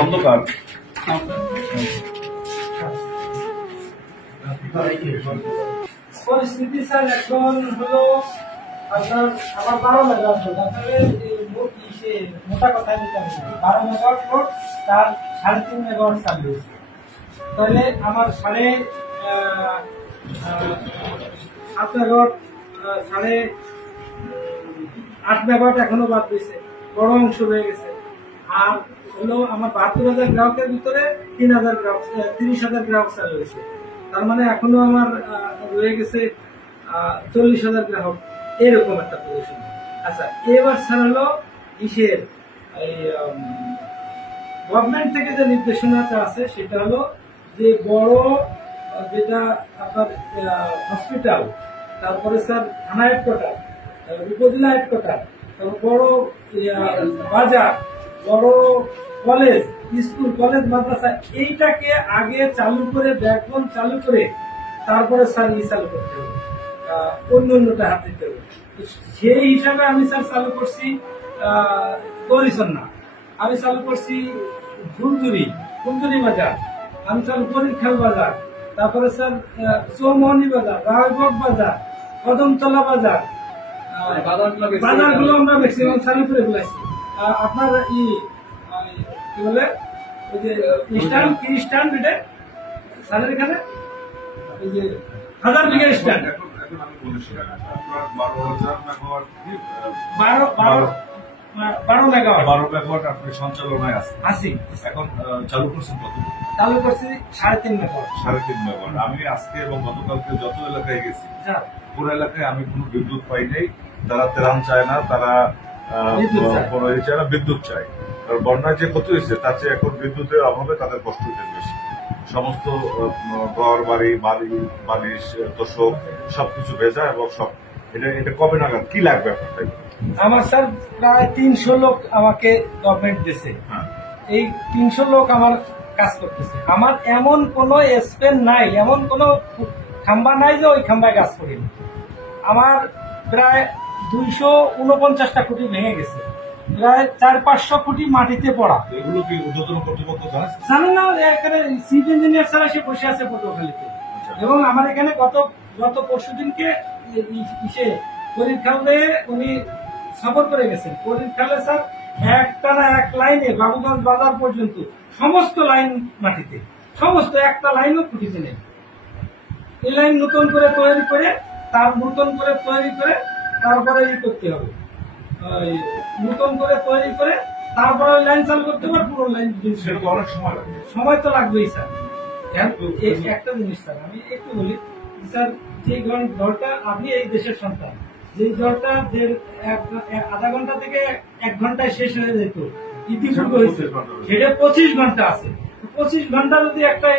অন্ধকার পরিস্থিতি স্যার এখন হলো আপনার আমার 12 মেগাওয়াট লোড। আসলে মোটা কথা নিতে হবে 12 মেগাওয়াট লোড, তার 3.5 মেগাওয়াট সার্ভিস। তাহলে আমার 7 মেগাওয়াট 8 মেগাওয়াট এখনো বাদ দিয়েছে, বড় অংশ রয়ে গেছে। আর হলো আমার 72,000 গ্রাহকের ভিতরে 30,000 গ্রাহক চালু হয়েছে। তার মানে এখনো আমার রয়ে গেছে 40,000 গ্রাহক, এরকম একটা পজিশন। আচ্ছা, এবার স্যার হলো এই গভর্নমেন্ট থেকে যে নির্দেশনাটা আছে সেটা হলো যে বড় যেটা আপনার হসপিটাল, তারপরে স্যার থানা হেডকোয়ার্টার, উপজেলা হেডকোয়ার্টার, তারপর বড় বাজার, বড় কলেজ, স্কুল কলেজ মাদ্রাসা, এইটাকে আগে চালু করে ব্যাকবোন চালু করে তারপরে স্যার চালু করতে হবে, অন্যটা হাত দিতে হবে। সেই হিসাবে আমি স্যার চালু করছি দরিচন্না, আমি চালু করছি ফুলদুরি বাজার, আমি চালু পরীক্ষাল বাজার, তারপরে স্যার চৌমোহনী বাজার, রায়গড় বাজার, কদমতলা বাজার, বাজারগুলো আমরা ম্যাক্সিমাম চালু করে ফেলেছি। আপনার কি বলে ওই যে স্ট্যান্ড এটা স্যারের এখানে ওই যে 1000 বিঘের স্ট্যান্ড, 12 মেগাওয়াট আপনি সঞ্চালনায় আছি। এখন চালু করছেন কত? চালু করছি 3.5 মেগাওয়াট। 3.5 মেগাওয়াট। আমি আজকে এবং গতকালকে যত এলাকায় গেছি, পুরো এলাকায় আমি কোনো বিদ্যুৎ পাই নাই। তারা ত্রাণ চায় না, তারা বিদ্যুৎ চায়। কারণ বন্যায় যে ক্ষতি হয়েছে তার চেয়ে এখন বিদ্যুতের অভাবে তাদের কষ্ট হচ্ছে বেশি। সমস্ত ঘর বাড়ি বালিশ তোষক সবকিছু ভেজা এবং সব। এটা কবে নাগাদ কি লাগবে আপনার? আমার স্যার প্রায় 300 লোক আমাকে গভর্নমেন্ট দিয়েছে। এই 300 লোক আমার কাজ করতেছে। আমার এমন কোন স্পেন নাই, এমন কোন খাম্বা নাই যে ওই খাম্বায় কাজ করিনি। আমার প্রায় 249টা খুঁটি ভেঙে গেছে, প্রায় 400-500 খুঁটি মাটিতে পড়া। এগুলো কি ঊর্ধ্বতন কর্তৃপক্ষ জানেন না? এখানে চিফ ইঞ্জিনিয়ার স্যার এসে বসে আছে পটুয়াখালীতে। এবং আমার এখানে গত পরশুদিনকে পরীক্ষালে উনি সফর করে গেছেন। পরীক্ষালে স্যার একটানা এক লাইনে বাবুগঞ্জ বাজার পর্যন্ত সমস্ত লাইন মাটিতে, সমস্ত একটা লাইনও খুঁটিতে নেই। এই লাইন নতুন করে তৈরি করে তারপরে করতে হবে, নতুন করে তৈরি করে তারপরে লাইন চালু করতে হবে। পুরো লাইন অনেক সময় তো লাগবেই স্যার। একটা জিনিস স্যার আমি একটু বলি স্যার, যে ঘরটা আপনি এই দেশের সন্তান, যে ঘরটা আধা ঘন্টা থেকে 1 ঘন্টায় শেষ হয়ে যেত ইতিপূর্বে হয়েছে, সেটা 25 ঘন্টা আছে। 25 ঘন্টা যদি একটা